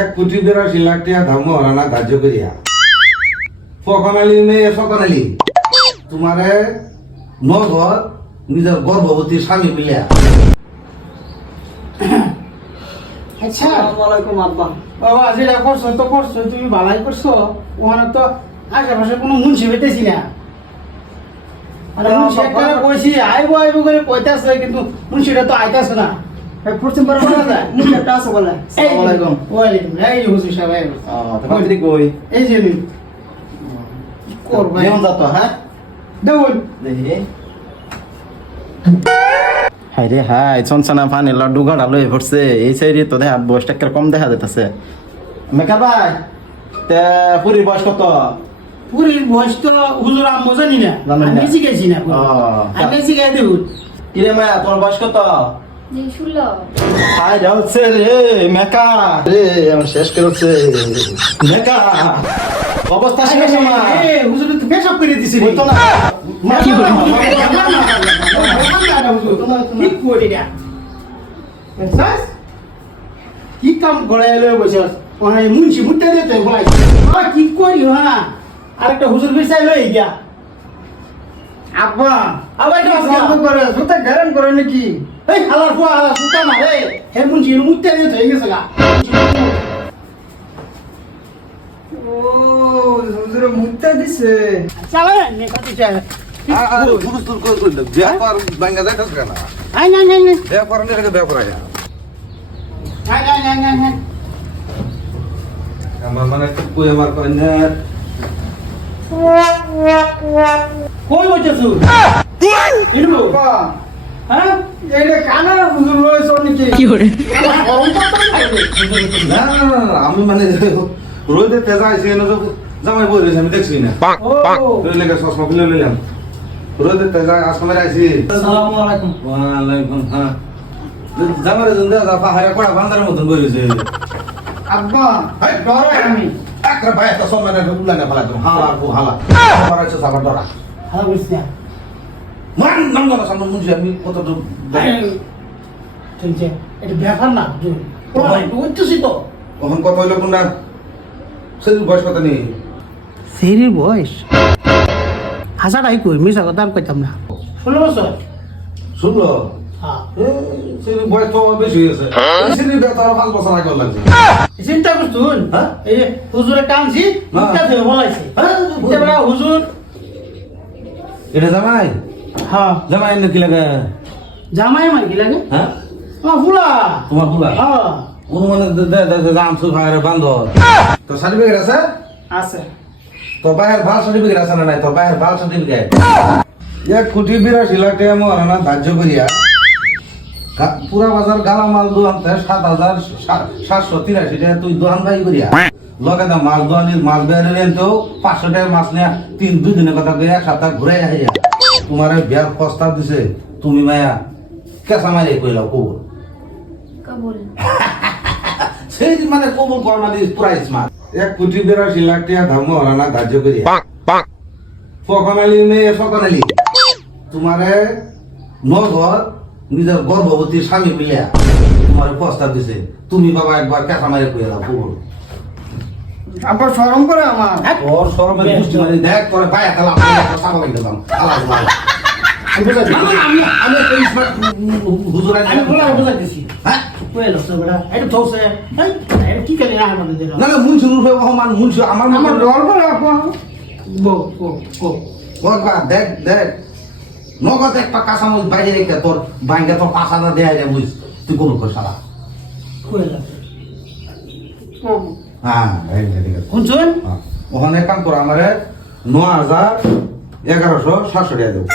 এক কোটি বিরাশি লাখ টাকা ধর্ম হারানা ধার্য করিয়া ফকনালি মেয়ে সকনালি তোমারে নগদ নিজের গর্ভবতী স্বামী মিলিয়া। আচ্ছা। আসসালামাইকুম আব্বা। বাবা যেটা করছ তো করছ। তুমি ভালাই করছ। ওখানে তো আশেপাশে কোনো মুন্সি পেতেছি না। মানে মুন্সি একটা কইছি আইবো আইবো করে কইতাছে কিন্তু মুন্সিটা তো আইতাছে না। পশ্চিম পাড়া বলা যায়। মুখে একটা আছে বলে। এই ওয়ালাইকুম এই যে হুজুর সাহেব এই যে। কই এই যে নি করবা যেমন যাত হ্যাঁ? দেখুন দেখি। হাই রে হাই চনচনা পানি লাড্ডু গাড়া লয়ে পড়ছে এই সাইডে তো দেখা বয়সটা কীরকম দেখা যেতেছে মেকার ভাই তে পুরীর বয়স কত? পুরীর বয়স তো হুজুর আম্মু জানি না? আমি শিখেছি না। আমি শিখাই দেবো। কিরে মায়া তোমার বয়স কত? জি ষোলো হাই হচ্ছে রে মেকা রে আমার শেষ করেছে মেকা অবস্থা শেষ আমার হুজুর তো পেশাব করে দিছি রে। বলতো না কি করে না কাম করে এলো বসে ওনা মুন্সি মুটে দিতে ভাই আর কি করি হ্যাঁ আরেকটা হুজুর বিছাই লই গিয়া আব্বা আবার কি করে করে নাকি এই হালার ফুয়া সুতা না রে হে মুন্সি মুটে দিতে হয়ে গেছে গা। ও হুজুরে মুখটা দিছে। চালা নে কাটি চালা পুরুষ তোর কই কই ব্যাপার বাঙ্গা যাইতাস কেন আই না না না ব্যাপার নিয়ে রেখে ব্যাপার আই না না না না আমার মানে কই আমার কন্যা কই বলছস ইনবো হ্যাঁ? এইটা কানা হুজুর রয়েছে নাকি কি করে? না না না, না, আমি মানে রোদে তেজা আইছে এনে তো জামাই বই রয়েছে আমি দেখছি না। ও তুই লেগে চশমা খুলে লইলাম। রোদে তেজা আসমে আইছি। আসসালামু আলাইকুম। ওয়ালাইকুম হ্যাঁ জামারে জন্দা জাফা হারে কোড়া বান্দারের মতন বই রয়েছে। আব্বা হাই ডরে আমি। একরা ভাই একটা সময় না উল্লা না ফেলা হালা কো হালা। সাবার ডরা হ্যালো বিসনা মান নাম না সামনে মুজি আমি কত তো চলছে এটা ব্যাপার না জোর ওরা একটু উঠতেছি তো। কখন কথা হইল কোন না সেই বয়স কথা নেই সেরির বয়স? হাজার আই কই মিশা কথা আর কইতাম না। ষোলো বছর? শুনলো হ্যাঁ। সেই বয়স তো বেশি হয়েছে পাঁচ বছর আগে লাগছে। চিন্তা করছুন হ্যাঁ? হুজুরে টানছি হ্যাঁ, হুজুর এটা জামাই? হ্যাঁ। জামাই এনে কি লাগে? জামাই আমার কি লাগে? হ্যাঁ। আমার ফুলা তোমার ফুলা হ্যাঁ। অনুমানে দে দে দে সু ভাইরে বান্ধ। তো সার্টিফিকেট আছে? আছে। তো বাইরের ভালো সার্টিফিকেট আছে না নাই? তো বাইরের ভালো সার্টিফিকেট এক কোটি বিরাশি লাখ টাকা মহারানা ধার্য করিয়া। পুরা বাজার গালা মাল দোয়ানতে সাত হাজার সাতশো তিরাশি টাকা তুই দোয়ান ভাই করিয়া। লগে দা মাছ দোয়ানির মাছ বেড়ে তো পাঁচশো টাকার মাছ নেয়া তিন দুই দিনের কথা এক সপ্তাহ ঘুরে আহিয়া তোমার বিয়ার প্রস্তাব দিছে তুমি মায়া কেঁচা মারি কইলাও কবুল। কবুল। সেই মানে কবুল কর মানে পুরা স্মার্ট এক কোটি বিরাশি লাখ টাকা ধর্ম হারানা ধার্য করিয়া ফকনালি মেয়ে সকনালি তোমারে নগদ নিজের গর্ভবতী স্বামী মিলিয়া তোমার প্রস্তাব দিছে তুমি বাবা একবার কেঁচা মারি কইয়া দাও কবুল। আব্বা শরম করে আমার। তোর সরমের গোষ্ঠী মারি। দেখ করে পায়া দিলাম। আলাদা আলাদা আমি বুঝাই দিছি। আমি আমি আমি একটা স্মার্ট হুজুর আনি আমি ফুলা বুঝাই দিছি হ্যাঁ? কই লসে বড়া এটা থৌছে এই এটা কি করে না আমাদের দিল না না মুনসি রূপে অহমান মুনসি আমার আমার আমার ডর করে আব্বা গো গো গো একবার দেখ দেখ। নগদ একটা কাঁচামরিচ বাইরে রেখে তোর ব্যাংকে তোর হাজার দেয়া যায় বুঝ। তুই কোনো সারা হ্যাঁ যে ঠিক আছে শুনছুন। ওখানে কাম কর আমারে ন হাজার এগারোশো সাতশো টাকা দেবো